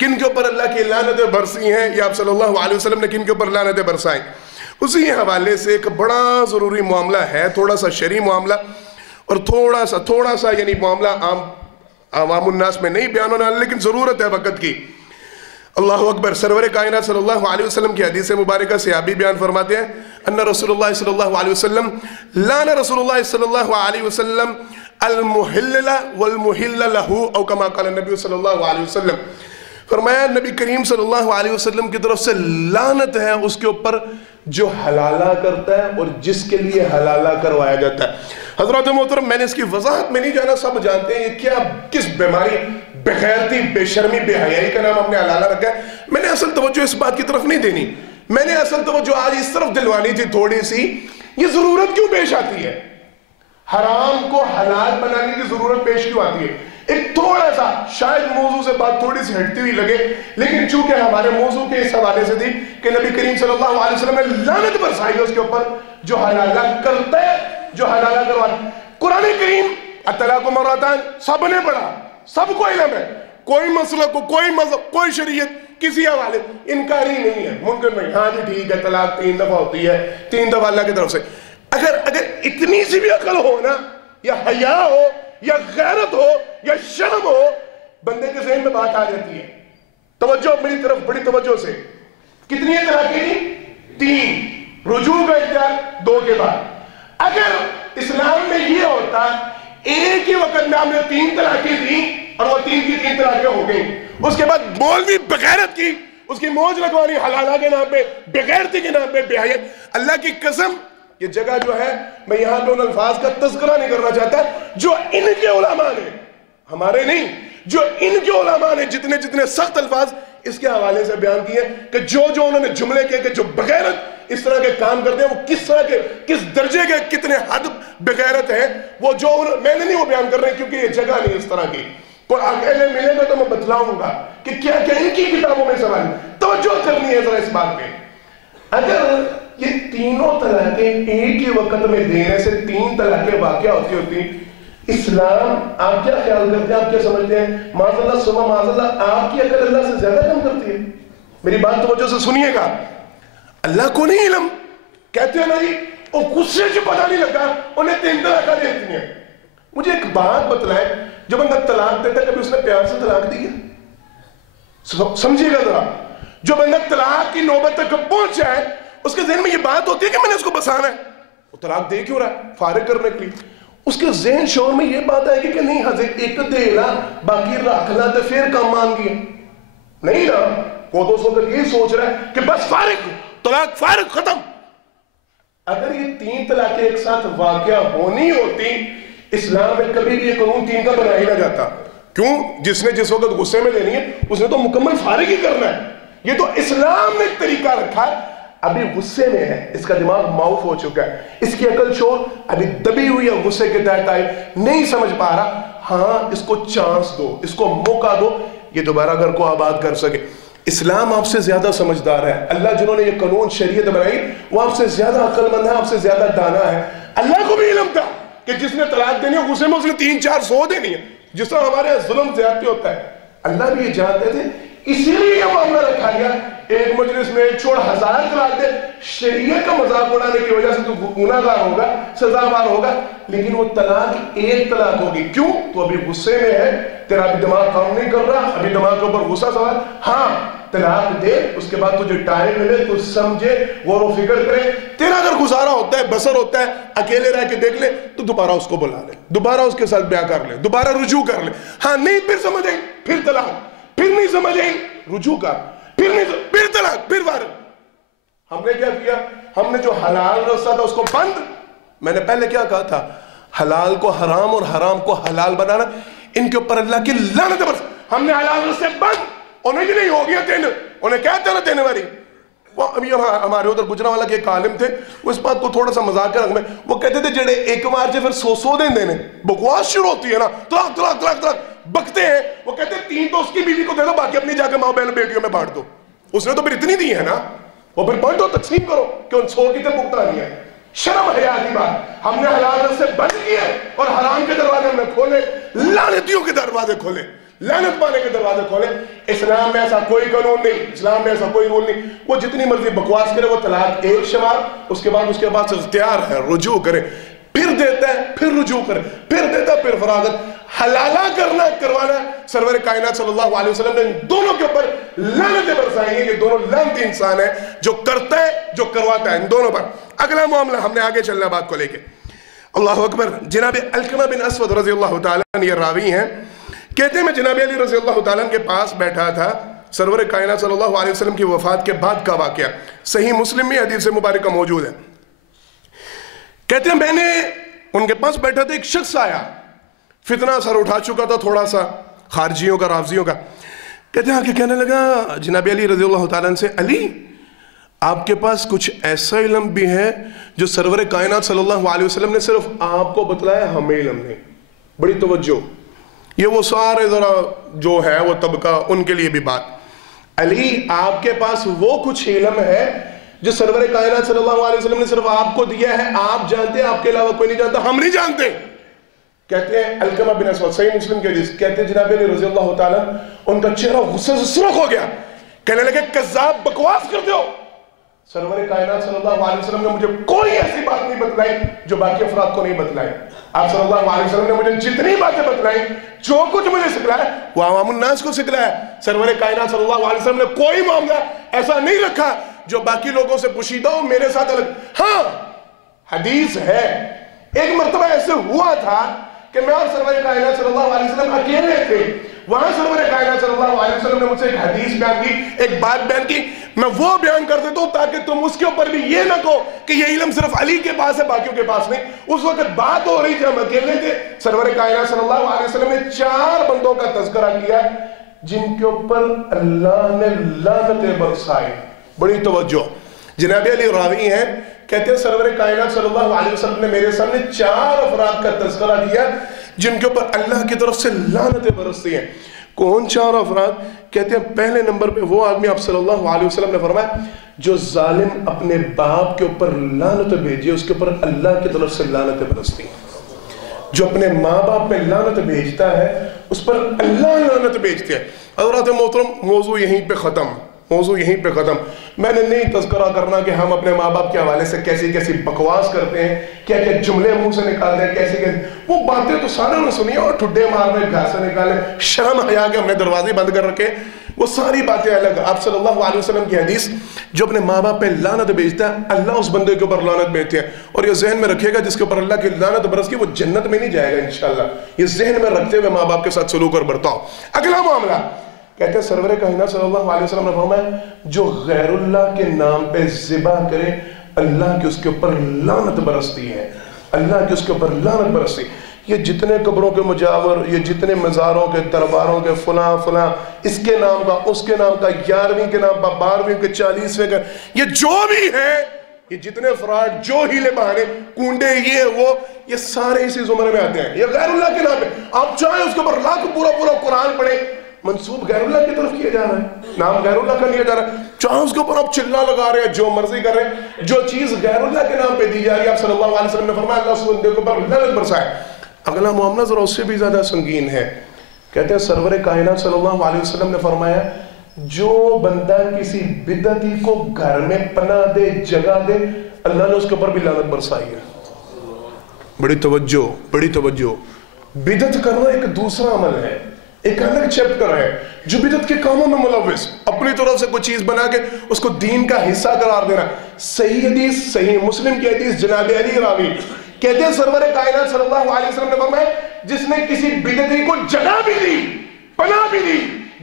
کن کے اوپر اللہ کی لعنتیں برسی ہیں، یا آپ صلی اللہ علیہ وسلم نے کن کے اوپر لعنتیں برسائیں، اسی حوالے سے ایک بڑا ضروری معاملہ ہے، تھوڑا سا شرعی معاملہ، اور تھوڑا سا یعنی معاملہ عوام الناس میں نہیں بیان ہونا، لیکن ضرورت ہے وقت کی۔ اللہ اکبر، سرور کائنات صلی اللہ علیہ وسلم کی حدیث مبارکہ سے آپ بھی بیان فرماتے ہیں، ان رسول اللہ صلی اللہ علیہ وسلم لعن رسول اللہ صلی اللہ علیہ وسلم المحلل والمحل له، او کما قال النبی صلی اللہ علیہ وسلم، فرمایا نبی کریم صلی اللہ علیہ وسلم کی طرف سے لعنت ہے اس کے اوپر جو حلالہ کرتا ہے اور جس کے لیے حلالہ کروایا جاتا ہے۔ حضرات محترم، میں نے اس کی وضاحت میں نہیں جانا، سب جانتے ہیں یہ کیا، کس بیماری، بے غیرتی، بے شرمی، بے حیائی کا نام ہم نے حلالہ رکھا ہے۔ میں نے اصل توجہ اس بات کی طرف نہیں دینی، میں نے اصل توجہ آج اس طرف دلوانی تھی تھوڑی سی، یہ ضرورت کیوں پیش آتی ہے؟ حرام کو حلال بنانے کی ضرورت پیش کیوں آتی ہے؟ ایک تھوڑا سا شاید موضوع سے بات تھوڑی سی ہٹتی ہوئی لگے، لیکن چونکہ ہمارے موضوع کے اس حوالے سے تھی کہ نبی کریم صلی اللہ علیہ وسلم نے لعنت برسائی ہے اس کے اوپر جو حلالہ کرتا ہے، جو حلالہ کرواتا ہے۔ قرآن کریم الطلاق مرتان سب نے پڑھا، سب کو علم ہے، کوئی مسئلہ کو، کوئی مذہب، کوئی شریعت کسی حوالے انکاری نہیں ہے، منکر نہیں۔ ہاں جی ٹھیک ہے، طلاق 3 دفعہ ہوتی ہے، 3 دفعہ اللہ کی طرف سے۔ اگر اتنی سی بھی عقل ہو نا، یا حیا ہو، یا غیرت ہو، یا شرم ہو، بندے کے ذہن میں بات آ جاتی ہے۔ توجہ میری طرف بڑی توجہ سے، کتنی ہے طلاقیں؟ 3۔ رجوع کا اختیار 2 کے بعد۔ اگر اسلام میں یہ ہوتا ایک ہی وقت میں ہم نے 3 طلاقیں دی اور وہ 3 کی 3 طلاقیں ہو گئیں، اس کے بعد مولوی بغیرت کی، اس کی موج لگوانی حلالہ کے نام پہ، بغیرتی کے نام پہ، بے حیات۔ اللہ کی قسم یہ جگہ جو ہے، میں یہاں پہ ان الفاظ کا تذکرہ نہیں کرنا چاہتا جو ان کے علماء نے، ہمارے نہیں، جو ان کے علماء نے جتنے سخت الفاظ اس کے حوالے سے بیان کیے کہ جو انہوں نے جملے کیے کہ جو بغیرت اس طرح کے کام کرتے ہیں وہ کس طرح کے، کس درجے کے، کتنے حد بغیرت ہیں، وہ جو میں نے نہیں وہ بیان کر رہے ہیں کیونکہ یہ جگہ نہیں اس طرح کی۔ کوئی اگلے ملے گا تو میں بتلاؤں گا کہ کیا کیا ان کی کتابوں میں سوال ہے۔ توجہ کرنی ہے ذرا اس بات پہ۔ اگر یہ تینوں طلاقیں ایک ہی وقت میں دینے سے 3 طلاقیں واقع ہوتی، اسلام آپ کیا خیال کرتے ہیں، آپ کیا سمجھتے ہیں؟ معاذ اللہ سما معاذ اللہ، آپ کی عقل اللہ سے زیادہ کم کرتی ہے؟ میری بات توجہ سے سنیے گا، اللہ کو نہیں علم، کہتے ہیں نہیں وہ غصے سے پتہ نہیں لگا انہیں 3 طلاقیں دیتی ہیں۔ مجھے ایک بات بتلائیں، جب بندہ طلاق دیتا ہے کبھی اس نے پیار سے طلاق دی ہے؟ سمجھیے گا ذرا، جو بندہ طلاق کی نوبت تک پہنچا ہے اس کے ذہن میں یہ بات ہوتی ہے کہ میں نے اس کو بسانا ہے، وہ طلاق دے کیوں رہا ہے؟ فارغ کرنے کے لیے۔ اس کے ذہن شعور میں یہ بات آئے گی کہ نہیں حضرت ایک دینا باقی رکھنا تو پھر کم مانگی ہے، نہیں نا، وہ دوستوں کا یہ سوچ رہا ہے کہ بس فارغ، طلاق فارغ، ختم۔ اگر یہ 3 طلاقیں ایک ساتھ واقع ہونی ہوتی، اسلام میں کبھی بھی یہ قانون 3 کا بنا ہی نہ جاتا۔ کیوں؟ جس نے جس وقت غصے میں دینی ہے اس نے تو مکمل فارغ ہی کرنا ہے۔ یہ تو اسلام نے ایک طریقہ رکھا ہے، ابھی غصے میں ہے، اس کا دماغ معاف ہو چکا ہے، اس کی عقل شور ابھی دبی ہوئی ہے، غصے کے تحت آئی، نہیں سمجھ پا رہا، ہاں اس کو چانس دو، اس کو موقع دو، یہ دوبارہ گھر کو آباد کر سکے۔ اسلام آپ سے زیادہ سمجھدار ہے، اللہ جنہوں نے یہ قانون شریعت بنائی وہ آپ سے زیادہ عقل مند ہے، آپ سے زیادہ دانا ہے۔ اللہ کو بھی علم تھا کہ جس نے طلاق دینی ہے غصے میں اس نے 300-400 دینی ہے، جس طرح ہمارے ظلم زیادتی ہوتا ہے، اللہ بھی یہ جانتے تھے، اسی لیے یہ معاملہ رکھا گیا۔ ایک مجلس میں ایک چھوڑ 1000 طلاق دے، شریعت کا مذاق اڑانے کی وجہ سے تو گناہگار ہوگا، سزاوار ہوگا، لیکن وہ طلاق 1 طلاق ہوگی۔ کیوں؟ تو ابھی غصے میں ہے، تیرا ابھی دماغ کام نہیں کر رہا، ابھی دماغ کے اوپر غصہ سوال، ہاں طلاق دے، اس کے بعد تجھے ٹائم ملے تو سمجھے، غور و فکر کرے، تیرا اگر گزارا ہوتا ہے، بسر ہوتا ہے، اکیلے رہ کے دیکھ لے تو دوبارہ اس کو بلا لے، دوبارہ اس کے ساتھ بیاہ کر لے، دوبارہ رجوع کر لے۔ ہاں نہیں پھر سمجھ آئی، پھر طلاق، پھر نہیں سمجھ آئی، رجوع کر، پھر طلاق، پھر فارغ۔ ہم نے کیا کیا؟ ہم نے جو حلال رستہ تھا اس کو بند۔ میں نے پہلے کیا کہا تھا؟ حلال کو حرام اور حرام کو حلال بنانا، ان کے اوپر اللہ کی لعنت برس۔ ہم نے حلال رستے بند، انہیں نہیں ہو گیا تین، انہیں کیا تیرا دینے والی۔ وہ ابھی ہمارے ادھر گجرانوالہ کے ایک عالم تھے، وہ اس بات کو تھوڑا سا مذاق کر میں، وہ کہتے تھے جڑے ایک بار سے پھر 100 دن دینے، بکواس شروع ہوتی ہے نا، طلاق طلاق طلاق طلاق بکتے ہیں۔ وہ کہتے ہیں 3 تو اس کی بیوی کو دے دو، باقی اپنی جا کے ماں بہن بیٹیوں میں بانٹ دو۔ اس نے تو پھر اتنی دی ہے نا، وہ پھر بانٹو، تقسیم کرو کہ ان 100 کی تے بھگتانی ہے۔ شرم حیا کی بات، ہم نے حلال رستے بند کیے اور حرام کے دروازے ہم نے کھولے، لعنتیوں کے دروازے کھولے، لعنت پانے کے دروازے کھولے۔ اسلام میں ایسا کوئی قانون نہیں، اسلام میں ایسا کوئی رول نہیں۔ وہ جتنی مرضی بکواس کرے، وہ طلاق 1 شمار، اس کے بعد اختیار ہے رجوع کرے، پھر دیتا ہے، پھر رجوع کرے، پھر دیتا ہے، پھر فراغت۔ حلالہ کرنا کروانا، سرور کائنات صلی اللہ علیہ وسلم نے ان دونوں کے اوپر لعنتیں برسائی ہیں۔ یہ دونوں لعنتی انسان ہے، جو کرتا ہے، جو کرواتا ہے، ان دونوں پر۔ اگلا معاملہ، ہم نے آگے چلنا بات کو لے کے، اللہ اکبر۔ جناب علقمہ بن اسود رضی اللہ تعالیٰ یہ راوی ہیں، کہتے ہیں میں جناب علی رضی اللہ تعالیٰ کے پاس بیٹھا تھا، سرور کائنات صلی اللہ علیہ وسلم کی وفات کے بعد کا واقعہ، صحیح مسلم میں حدیث مبارکہ موجود ہے۔ کہتے ہیں میں نے ان کے پاس بیٹھا تھا، ایک شخص آیا، فتنہ سر اٹھا چکا تھا تھوڑا سا خارجیوں کا، رافضیوں کا۔ کہتے ہیں آ کے کہنے لگا جناب علی رضی اللہ تعالیٰ سے، علی آپ کے پاس کچھ ایسا علم بھی ہے جو سرور کائنات صلی اللہ علیہ وسلم نے صرف آپ کو بتلایا، ہمیں علم نہیں۔ بڑی توجہ، یہ وہ سارے ذرا جو ہے وہ طبقہ، ان کے لیے بھی بات۔ علی، آپ کے پاس وہ کچھ علم ہے جو سرور کائنات صلی اللہ علیہ وسلم نے صرف آپ کو دیا ہے، آپ جانتے ہیں، آپ کے علاوہ کوئی نہیں جانتا، ہم نہیں جانتے۔ کہتے ہیں علقمہ بن اسود، صحیح مسلم کے حدیث، کہتے ہیں جناب علی رضی اللہ تعالیٰ ان کا چہرہ غصے سے سرخ ہو گیا، کہنے لگے کذاب، بکواس کرتے ہو، سرور کائنات صلی اللہ علیہ وسلم نے مجھے کوئی ایسی بات نہیں بتلائی جو باقی افراد کو نہیں بتلائی۔ آپ صلی اللہ علیہ وسلم نے مجھے جتنی باتیں بتلائیں، جو کچھ مجھے سکھلایا وہ عوام الناس کو سکھلایا۔ سرور کائنات صلی اللہ علیہ وسلم نے کوئی معاملہ ایسا نہیں رکھا جو باقی لوگوں سے پوشیدہ ہو، میرے ساتھ الگ۔ ہاں، حدیث ہے، ایک مرتبہ ایسے ہوا تھا کہ میں اور سرور کائنات صلی اللہ علیہ وسلم اکیلے تھے، وہاں سرور کائنات صلی اللہ علیہ وسلم نے مجھ سے ایک حدیث بیان کی، ایک بات بیان کی، میں وہ بیان کر دیتا ہوں تاکہ تم اس کے اوپر بھی یہ نہ کہو کہ یہ علم صرف علی کے پاس ہے، باقیوں کے پاس نہیں۔ اس وقت بات ہو رہی تھی، ہم اکیلے تھے، سرور کائنات صلی اللہ علیہ وسلم نے 4 بندوں کا تذکرہ کیا جن کے اوپر اللہ نے لعنتیں برسائی۔ بڑی توجہ، جناب علی راوی ہیں، کہتے ہیں سرور کائنات صلی اللہ علیہ وسلم نے میرے سامنے 4 افراد کا تذکرہ کیا جن کے اوپر اللہ کی طرف سے لعنتیں برستی ہیں۔ کون 4 افراد؟ کہتے ہیں پہلے نمبر پہ وہ آدمی، آپ صلی اللہ علیہ وسلم نے فرمایا، جو ظالم اپنے باپ کے اوپر لعنت بھیجے، اس کے اوپر اللہ کی طرف سے لعنتیں برستی ہیں۔ جو اپنے ماں باپ پہ لعنت بھیجتا ہے اس پر اللہ لعنت بھیجتے ہیں۔ حضرات محترم، موضوع یہیں پہ ختم، موضوع یہیں پہ ختم۔ میں نے نہیں تذکرہ کرنا کہ ہم اپنے ماں باپ کے حوالے سے کیسی کیسی بکواس کرتے ہیں، کیا کیا جملے منہ سے نکالتے ہیں، کیسی کیسی، وہ باتیں تو سارے نے سنی اور ٹھڈے مارنے، گھاسے نکالے، شرم حیا کے ہم نے دروازے بند کر رکھے، وہ ساری باتیں الگ۔ آپ صلی اللہ علیہ وسلم کی حدیث، جو اپنے ماں باپ پہ لعنت بھیجتا ہے اللہ اس بندے کے اوپر لعنت بھیجتے ہیں۔ اور یہ ذہن میں رکھے گا جس کے اوپر اللہ کی لعنت برس کی وہ جنت میں نہیں جائے گا انشاءاللہ۔ یہ ذہن میں رکھتے ہوئے ماں باپ کے ساتھ سلوک اور برتاؤ۔ اگلا معاملہ، کہتے ہیں سرور کائنات صلی اللہ علیہ وسلم نے فرمایا، جو غیر اللہ کے نام پہ ذبح کرے اللہ کی اس کے اوپر لعنت برستی ہے، اللہ کی اس کے اوپر لعنت برستی۔ یہ جتنے قبروں کے مجاور، یہ جتنے مزاروں کے، درباروں کے، فلاں فلاں، اس کے نام کا، اس کے نام کا، 11ویں کے نام کا، 12ویں کے، 40ویں کا، یہ جو بھی ہے، یہ جتنے فراڈ، جو ہیلے بہانے، کنڈے، یہ وہ، یہ سارے اسی زمرے میں آتے ہیں۔ یہ غیر اللہ کے نام پہ آپ چاہیں اس کے اوپر لاکھ پورا قرآن پڑھیں، منسوب غیر اللہ کی طرف کیا جا رہا ہے، نام غیر اللہ کا لیا جا رہا ہے، چاہے اس کے اوپر آپ چلا لگا رہے ہیں، جو مرضی کر رہے ہیں، جو چیز غیر اللہ کے نام پہ دی جا رہی ہے، آپ صلی اللہ علیہ وسلم نے فرمایا اللہ اس بندے کے اوپر لعنت برسائے۔ اگلا معاملہ ذرا اس سے بھی زیادہ سنگین ہے، کہتے ہیں سرور کائنات صلی اللہ علیہ وسلم نے فرمایا، جو بندہ کسی بدعتی کو گھر میں پناہ دے، جگہ دے، اللہ نے اس کے اوپر بھی لعنت برسائی ہے۔ بڑی توجہ، بڑی توجہ۔ بدعت کرنا ایک دوسرا عمل ہے، ایک الگ چیپٹر ہے۔ جو بدعت کے کاموں میں ملوث، اپنی طرف سے کوئی چیز بنا کے اس کو دین کا حصہ قرار دینا۔ صحیح حدیث، صحیح مسلم کی حدیث، جناب علی راوی کہتے ہیں سرور کائنات صلی اللہ علیہ وسلم نے فرمایا، جس نے کسی بدعتی کو جگہ بھی دی، پناہ بھی دی،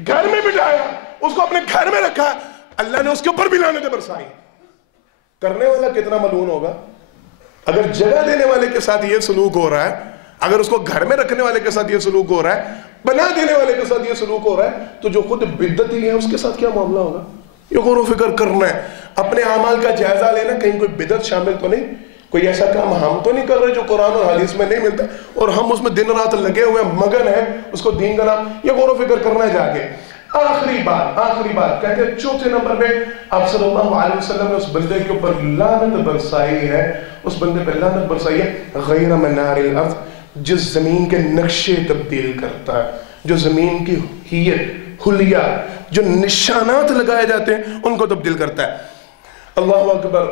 گھر میں بٹھایا، اس کو اپنے گھر میں رکھا، اللہ نے اس کے اوپر بھی لعنتیں برسائی۔ کرنے والا کتنا ملعون ہوگا؟ اگر جگہ دینے والے کے ساتھ یہ سلوک ہو رہا ہے، اگر اس کو گھر میں رکھنے والے کے ساتھ یہ سلوک ہو رہا ہے، پناہ دینے والے کے ساتھ یہ سلوک ہو رہا ہے، تو جو خود بدعتی ہے اس کے ساتھ کیا معاملہ ہوگا؟ یہ غور و فکر کرنا ہے، اپنے اعمال کا جائزہ لینا، کہیں کوئی بدعت شامل تو نہیں، کوئی ایسا کام ہم تو نہیں کر رہے جو قرآن اور حدیث میں نہیں ملتا اور ہم اس میں دن رات لگے ہوئے مگن ہیں، اس کو دین کا نام، یہ غور و فکر کرنا ہے جا کے۔ آخری بات کہتے ہیں چوتھے نمبر پہ آپ صلی اللہ علیہ وسلم نے اس بندے کے اوپر لعنت برسائی ہے، اس بندے پہ لعنت برسائی ہے، غیر منار الارض، جس زمین کے نقشے تبدیل کرتا ہے، جو زمین کی ہیت، حلیہ، جو نشانات لگائے جاتے ہیں ان کو تبدیل کرتا ہے۔ اللہ اکبر۔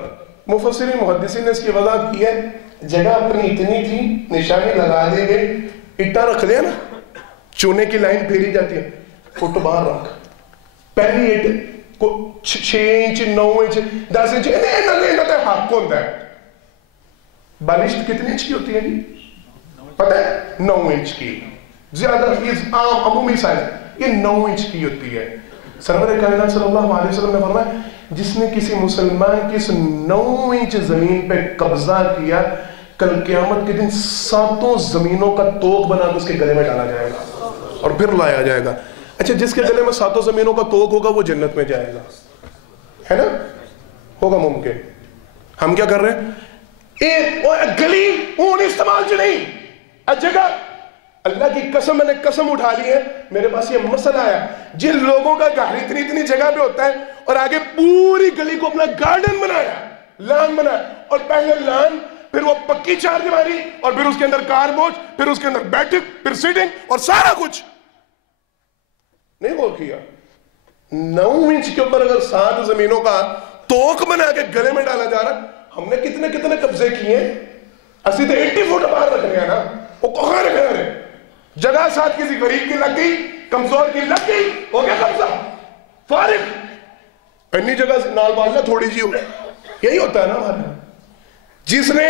مفسرین محدثین نے اس کی وضاحت کی ہے، جگہ اپنی اتنی تھی، نشانی لگا دے گئے، اٹا رکھ دیا نا، چونے کی لائن پھیری جاتی ہے، فٹ باہر رکھ، پہلی اٹ کو 6 انچ 9 انچ 10 انچ انہیں حق ہوتا ہے۔ بالشت کتنی انچ کی ہوتی ہے جی؟ پتہ ہے 9 انچ کی، زیادہ عام عمومی سائز یہ 9 انچ کی ہوتی ہے۔ سرور کائنات صلی اللہ علیہ وسلم نے فرمایا، جس نے کسی مسلمان کی اس 9 انچ زمین پہ قبضہ کیا، کل قیامت کے دن 7 زمینوں کا توق بنا کے اس کے گلے میں ڈالا جائے گا اور پھر لایا جائے گا۔ اچھا، جس کے گلے میں 7 زمینوں کا توق ہوگا وہ جنت میں جائے گا، ہے نا؟ ہوگا ممکن. ہم کیا کر رہے ہیں؟ ایک گلی اون استعمال جو نہیں جگہ. اللہ کی قسم، میں نے قسم اٹھا لی ہے، میرے پاس یہ مسئلہ آیا. جن لوگوں کا گھر اتنی جگہ پہ ہوتا ہے اور آگے پوری گلی کو اپنا گارڈن بنایا، لان بنایا، اور پہلے لان، پھر وہ پکی چار دیواری، اور پھر اس کے اندر کار بوجھ، پھر اس کے اندر بیٹھک، پھر سیٹنگ اور سارا کچھ نہیں وہ کیا. 9 انچ کے اوپر اگر 7 زمینوں کا توک بنا کے گلے میں ڈالا جا رہا. ہم نے کتنے قبضے کیے ہیں. اسی تو 80 فٹ باہر رکھ رہے ہیں نا، وہ کہاں رکھ رہے ہیں؟ جگہ ساتھ کسی غریب کی لگ گئی، کمزور کی لگ گئی، ہو گیا قبضہ فارغ. اتنی جگہ سے نال بالنا تھوڑی جی ہو. یہی ہوتا ہے نا ہمارا. جس نے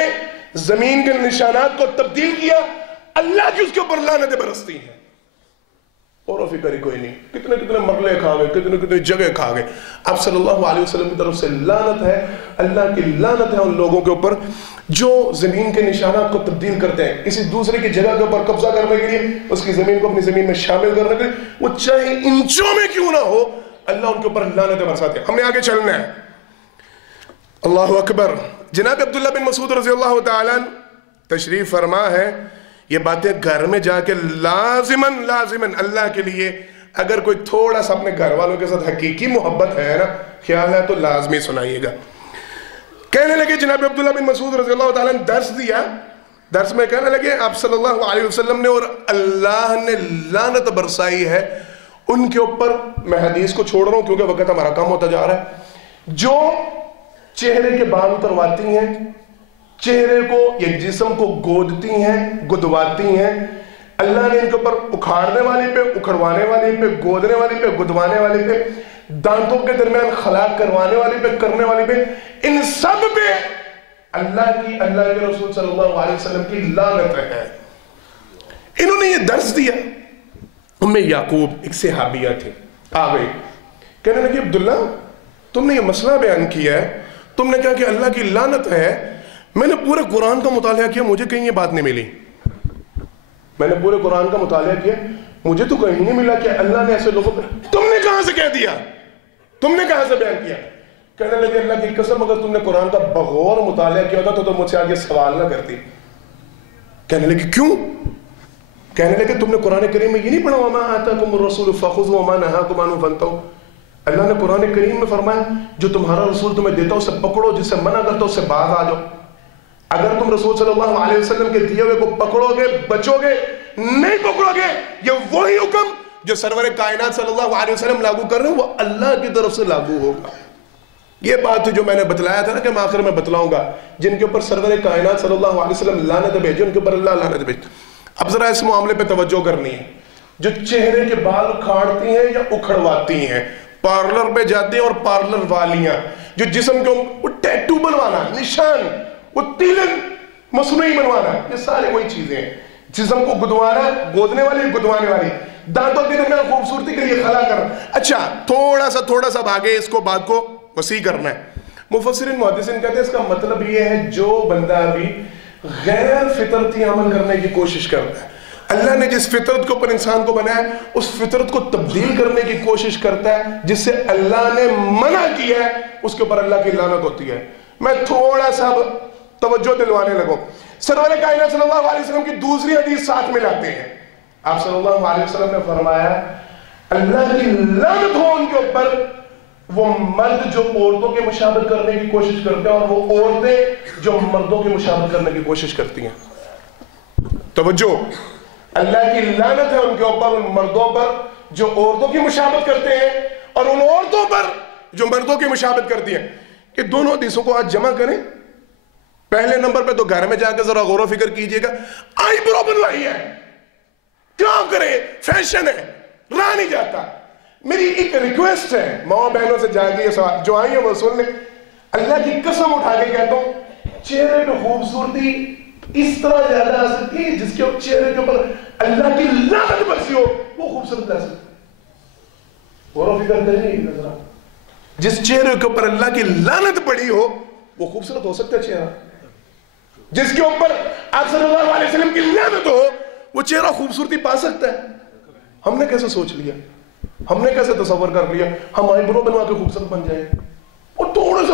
زمین کے نشانات کو تبدیل کیا، اللہ کی اس کے اوپر لعنتیں برستی ہیں. اور فکر ہی کوئی نہیں. کتنے مرلے کھا گئے، کتنے جگہ کھا گئے. اب صلی اللہ علیہ وسلم کی طرف سے لعنت ہے، اللہ کی لعنت ہے ان لوگوں کے اوپر جو زمین کے نشانات کو تبدیل کرتے ہیں کسی دوسرے کی جگہ کے اوپر قبضہ کرنے کے لیے، اس کی زمین کو اپنی زمین میں شامل کرنے کے لیے، وہ چاہے انچوں میں کیوں نہ ہو، اللہ ان کے اوپر لعنتیں برساتے ہیں. ہم نے آگے چلنا ہے. اللہ اکبر. جناب عبداللہ بن مسعود رضی اللہ تعالیٰ تشریف فرما ہے. یہ باتیں گھر میں جا کے لازماً اللہ کے لیے اگر کوئی تھوڑا سا اپنے گھر والوں کے ساتھ حقیقی محبت ہے نا، خیال ہے، تو لازمی سنائیے گا. کہنے لگے جناب عبداللہ بن مسعود رضی اللہ تعالیٰ نے درس دیا. درس میں کہنے لگے آپ صلی اللہ علیہ وسلم نے اور اللہ نے لعنت برسائی ہے ان کے اوپر. میں حدیث کو چھوڑ رہا ہوں کیونکہ وقت ہمارا کم ہوتا جا رہا ہے. جو چہرے کے بال اترواتی ہیں، چہرے کو یا جسم کو گودتی ہیں، گدواتی ہیں، اللہ نے ان کے اوپر اکھاڑنے والی پہ، اکھڑوانے والی پہ، گودنے والی پہ، گدوانے والی پہ، دانتوں کے درمیان خلا کروانے والی پہ، کرنے والی پہ، ان سب پہ اللہ کے رسول صلی اللہ علیہ وسلم کی لعنت ہے. انہوں نے یہ درس دیا. ام یعقوب ایک صحابیہ تھی، آ گئی. کہنے لگی عبداللہ تم نے یہ مسئلہ بیان کیا ہے، تم نے کہا کہ اللہ کی لعنت ہے. میں نے پورے قرآن کا مطالعہ کیا، مجھے کہیں یہ بات نہیں ملی. میں نے پورے قرآن کا مطالعہ کیا، مجھے تو کہیں نہیں ملا کہ اللہ نے ایسے لوگوں پر. تم نے کہاں سے کہہ دیا؟ تم نے کہاں سے بیان کیا؟ کہنے لگے اللہ کی قسم اگر تم نے قرآن کا بغور مطالعہ کیا ہوتا تو مجھ سے آگے سوال نہ کرتی. کہنے لگے کیوں؟ کہنے لگے تم نے قرآن کریم میں یہ نہیں پڑھا وَمَا آتَاكُمُ الرَّسُولُ فَخُذُوهُ وَمَا نَهَاكُمْ عَنْهُ فَانْتَهُوا. اللہ نے قرآن کریم میں فرمایا جو تمہارا رسول تمہیں دیتا اسے پکڑو، جس سے منع کرتا اسے باز آ جاؤ. اگر تم رسول صلی اللہ علیہ وسلم کے دیے ہوئے کو پکڑو گے، بچو گے، نہیں پکڑو گے، یہ وہی حکم جو سرور کائنات صلی اللہ علیہ وسلم لاگو کر رہے ہیں وہ اللہ کی طرف سے لاگو ہوگا. یہ بات جو میں نے بتلایا تھا نا کہ میں آخر میں بتلاؤں گا، جن کے اوپر سرور کائنات صلی اللہ علیہ وسلم لعنت بھیجے ان کے اوپر اللہ لعنت بھیجتا. اب ذرا اس معاملے پہ توجہ کرنی ہے. جو چہرے کے بال اکھاڑتی ہیں یا اکھڑواتی ہیں، پارلر پہ جاتے ہیں اور پارلر والیاں جو جسم کو وہ ٹیٹو بنوانا، نشان، وہ تیلن مصنوعی بنوانا، یہ سارے وہی چیزیں ہیں. جسم کو گدوانا، گودنے والی، گدوانے والی، دانتوں کے درمیان خوبصورتی کے لیے خلا کرنا. اچھا تھوڑا سا آگے اس کو بات کو وسیع کرنا ہے. مفسرین محدثین کہتے ہیں اس کا مطلب یہ ہے جو بندہ بھی غیر فطرتی عمل کرنے کی کوشش کرتا ہے، اللہ نے جس فطرت کے اوپر انسان کو بنایا ہے اس فطرت کو تبدیل کرنے کی کوشش کرتا ہے جس سے اللہ نے منع کیا ہے، اس کے اوپر اللہ کی لعنت ہوتی ہے. میں تھوڑا سا توجہ دلوانے لگوں. سرور کائنات صلی اللہ علیہ وسلم کی دوسری حدیث ساتھ میں لاتے ہیں. آپ صلی اللہ علیہ وسلم نے فرمایا اللہ کی لعنت ہو ان کے اوپر وہ مرد جو عورتوں کی مشابہت کرنے کی کوشش کرتے ہیں اور وہ عورتیں جو مردوں کی مشابہت کرنے کی کوشش کرتی ہیں. توجہ، اللہ کی لعنت ہے ان کے اوپر، ان مردوں پر جو عورتوں کی مشابہت کرتے ہیں اور ان عورتوں پر جو مردوں کی مشابہت کرتی ہیں. کہ دونوں حدیثوں کو آج جمع کریں. پہلے نمبر پہ تو گھر میں جا کے ذرا غور و فکر کیجئے گا، آئی برو بنوائی ہے، کیا کریں، فیشن ہے، رہا نہیں جاتا. میری ایک ریکویسٹ ہے ماں بہنوں سے جا کے یہ سوال جو آئی ہیں وہ سن لیں. اللہ کی قسم اٹھا کے کہتا ہوں چہرے پہ خوبصورتی اس طرح زیادہ آ سکتی ہے جس کے چہرے کے اوپر اللہ کی لعنت برسی ہو وہ خوبصورت آ سکتی. غور و فکر کریے ذرا، جس چہرے کے اوپر اللہ کی لعنت پڑی ہو وہ خوبصورت ہو سکتا ہے چہرہ. جس کے اوپر آپ صلی اللہ علیہ وسلم کی لعنت ہو وہ چہرہ خوبصورتی پا سکتا ہے. ہم نے کیسے سوچ لیا، ہم نے کیسے تصور کر لیا ہم آئی برو بنوا کے خوبصورت بن جائیں. اور تھوڑے سے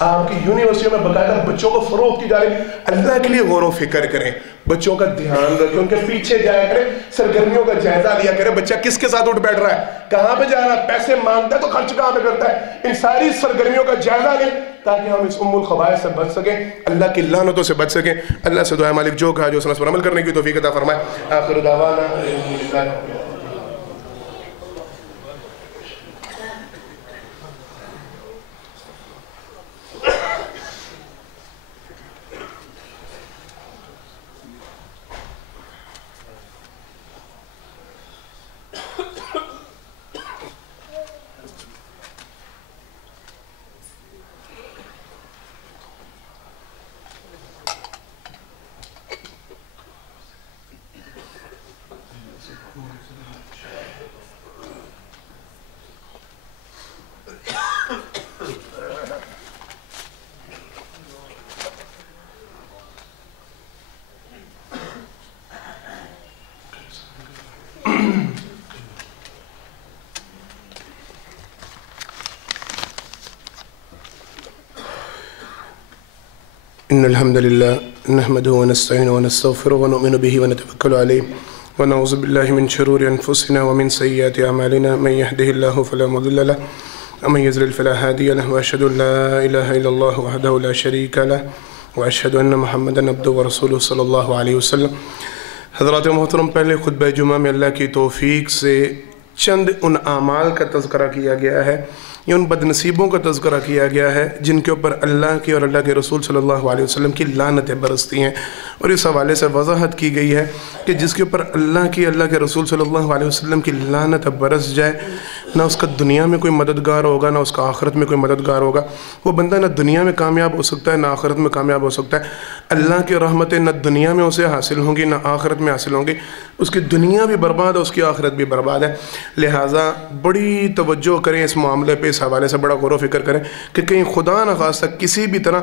آپ کی یونیورسٹیوں میں باقاعدہ بچوں کو فروغ کی جا رہی ہے. اللہ کے لیے غور و فکر کریں, بچوں کا دھیان رکھیں, ان کے پیچھے جایا کریں, سرگرمیوں کا جائزہ لیا کریں. بچہ کس کے ساتھ اٹھ بیٹھ رہا ہے, کہاں پہ جا رہا ہے, پیسے مانگتا ہے تو خرچ کہاں پہ کرتا ہے. ان ساری سرگرمیوں کا جائزہ لیں تاکہ ہم اس الخبائث سے بچ سکیں, اللہ کی لعنتوں سے بچ سکیں. اللہ سے دعا ہے مالک جو کہا جو سنت پر عمل کرنے کی توفیق عطا فرمائے. آخر دعوانا الحمدللہ. إن الحمد لله نحمده ونستعينه ونستغفره ونؤمن به ونتوكل عليه ونعوذ بالله من شرور أنفسنا ومن سيئات أعمالنا. من يهده الله فلا مضل له ومن يضلل فلا هادي له وأشهد أن لا إله إلا الله وحده لا شريك له وأشهد أن محمدا عبده ورسوله صلی اللہ علیہ وسلم. حضرات محترم, پہلے خطبہ جمعہ میں اللہ کی توفیق سے چند ان اعمال کا تذکرہ کیا گیا ہے یا ان بدنصیبوں کا تذکرہ کیا گیا ہے جن کے اوپر اللہ کی اور اللہ کے رسول صلی اللہ علیہ وسلم کی لعنتیں برستی ہیں. اور اس حوالے سے وضاحت کی گئی ہے کہ جس کے اوپر اللہ کی, اللہ کے رسول صلی اللہ علیہ وسلم کی لعنت برس جائے, نہ اس کا دنیا میں کوئی مددگار ہوگا نہ اس کا آخرت میں کوئی مددگار ہوگا. وہ بندہ نہ دنیا میں کامیاب ہو سکتا ہے نہ آخرت میں کامیاب ہو سکتا ہے. اللہ کی رحمتیں نہ دنیا میں اسے حاصل ہوں گی نہ آخرت میں حاصل ہوں گی. اس کی دنیا بھی برباد ہے, اس کی آخرت بھی برباد ہے. لہٰذا بڑی توجہ کریں اس معاملے پہ, اس حوالے سے بڑا غور و فکر کریں کہ کہیں خدا نہ خواستہ کسی بھی طرح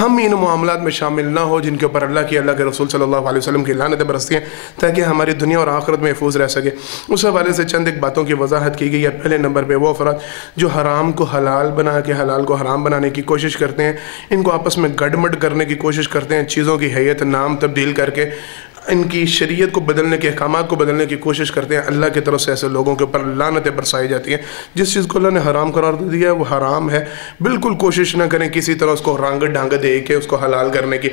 ہم ان معاملات میں شامل نہ ہو جن کے اوپر اللہ کی, اللہ کے رسول صلی اللہ علیہ وسلم کی لعنتیں برستی ہیں, تاکہ ہماری دنیا اور آخرت میں محفوظ رہ سکے. اس حوالے سے چند ایک باتوں کی وضاحت کی گئی ہے. پہلے نمبر پہ وہ افراد جو حرام کو حلال بنا کے حلال کو حرام بنانے کی کوشش کرتے ہیں, ان کو آپس میں گڑمڑ کرنے کی کوشش کرتے ہیں, چیزوں کی حیت نام تبدیل کر کے ان کی شریعت کو بدلنے کے, احکامات کو بدلنے کی کوشش کرتے ہیں. اللہ کی طرف سے ایسے لوگوں کے اوپر لعنتیں برسائی جاتی ہیں. جس چیز کو اللہ نے حرام قرار دیا ہے وہ حرام ہے, بالکل کوشش نہ کریں کسی طرح اس کو رنگ ڈھنگ دے کے اس کو حلال کرنے کی.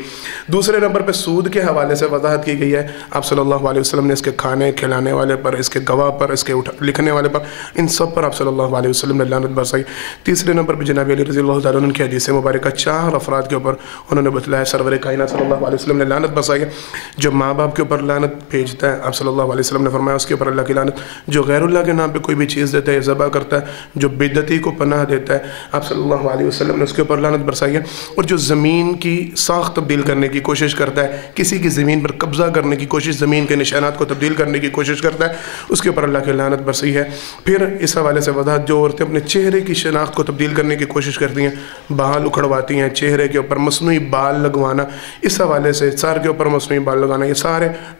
دوسرے نمبر پہ سود کے حوالے سے وضاحت کی گئی ہے. آپ صلی اللہ علیہ وسلم نے اس کے کھانے کھلانے والے پر, اس کے گواہ پر, اس کے لکھنے والے پر, ان سب پر آپ صلی اللہ علیہ وسلم نے لعنت برسائی. تیسرے نمبر پہ جناب علی رضی اللہ تعالیٰ عنہ کی حدیث مبارکہ 4 افراد کے اوپر انہوں نے بتلایا سرور کائنات صلی اللہ علیہ وسلم نے لعنت برسائی ہے. جو ماں باپ کے اوپر لعنت بھیجتا ہے, آپ صلی اللہ علیہ وسلم نے فرمایا اس کے اوپر اللہ کی لعنت. جو غیر اللہ کے نام پہ کوئی بھی چیز دیتا ہے, ذبح کرتا ہے, جو بدعتی کو پناہ دیتا ہے, آپ صلی اللہ علیہ وسلم نے اس کے اوپر لعنت برسائی ہے. اور جو زمین کی ساخت تبدیل کرنے کی کوشش کرتا ہے, کسی کی زمین پر قبضہ کرنے کی کوشش, زمین کے نشانات کو تبدیل کرنے کی کوشش کرتا ہے, اس کے اوپر اللہ کی لعنت برسی ہے. پھر اس حوالے سے وضاحت, جو عورتیں اپنے چہرے کی شناخت کو تبدیل کرنے کی کوشش کرتی ہیں, بال اکھڑواتی ہیں, چہرے کے اوپر مصنوعی بال لگوانا, اس حوالے سے سر کے اوپر مصنوعی بال لگانا, یہ سارے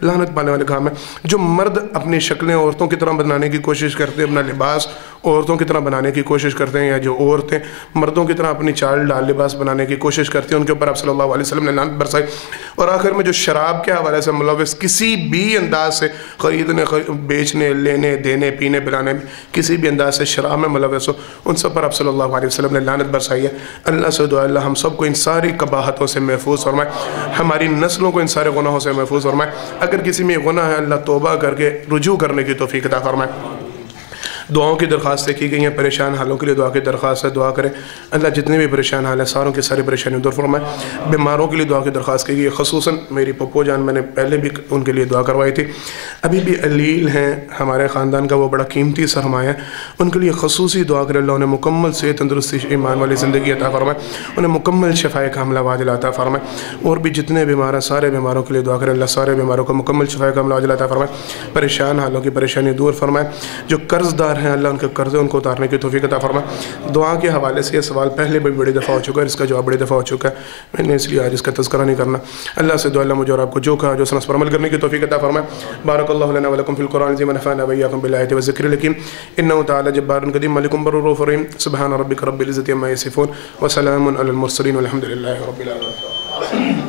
لعنت پانے والے کام ہے. جو مرد اپنی شکلیں عورتوں کی طرح بنانے کی کوشش کرتے ہیں, اپنا لباس عورتوں کی طرح بنانے کی کوشش کرتے ہیں, یا جو عورتیں مردوں کی طرح اپنی چال ڈال لباس بنانے کی کوشش کرتی ہیں, ان کے اوپر آپ صلی اللہ علیہ وسلم نے لعنت برسائی. اور آخر میں جو شراب کے حوالے سے ملوث کسی بھی انداز سے خریدنے, بیچنے, لینے, دینے, پینے, پلانے میں کسی بھی انداز سے شراب میں ملوث ہو, ان سب پر آپ صلی اللہ علیہ وسلم نے لعنت برسائی ہے. اللہ سے دعا اللہ ہم سب کو ان ساری قباحتوں سے محفوظ فرمائے, ہماری نسلوں کو ان سارے گناہوں سے محفوظ فرمائے. اگر کسی میں گناہ ہے اللہ توبہ کر کے رجوع کرنے کی توفیق عطا فرمائے. دعاؤں کی درخواستیں کی گئی ہیں, پریشان حالوں کے لیے دعا کی درخواست ہے, دعا کریں اللہ جتنے بھی پریشان حال ہیں ساروں کی ساری پریشانیوں دور فرمائے. بیماروں کے لیے دعا کی درخواست کی گئی ہے, خصوصاً میری پپو جان, میں نے پہلے بھی ان کے لیے دعا کروائی تھی, ابھی بھی علیل ہیں ہمارے خاندان کا, وہ بڑا قیمتی سرمایہ ہے, ان کے لیے خصوصی دعا کریں اللہ انہیں مکمل صحت, تندرستی, ایمان والی زندگی عطا فرمائے, انہیں مکمل شفائے کاملہ واجلہ عطا فرمائے. اور بھی جتنے بیمار ہیں سارے بیماروں کے لیے دعا کریں اللہ سارے بیماروں کو مکمل شفائے کاملہ واجلہ عطا فرمائے, پریشان حالوں کی پریشانی دور فرمائے. جو قرض دار دار ہیں اللہ ان کے قرضے ان کو اتارنے کی توفیق عطا فرما۔ دعا کے حوالے سے یہ سوال پہلے بھی بڑی دفعہ ہو چکا ہے، اس کا جواب بڑی دفعہ ہو چکا ہے، میں نے اس لیے آج اس کا تذکرہ نہیں کرنا۔ اللہ سے دعا اللہ مجھے اور آپ کو جو کہا جو سنس پر عمل کرنے کی توفیق عطا فرمائے۔ بارک اللہ لنا ولکم فی القرآن العظیم ونفعنا وإیاکم بالآیات والذکر الحکیم انہ تعالی جبار قدیم ملک بر رؤوف رحیم سبحان ربک رب العزة عما یصفون وسلام علی المرسلین والحمد للہ رب العالمین۔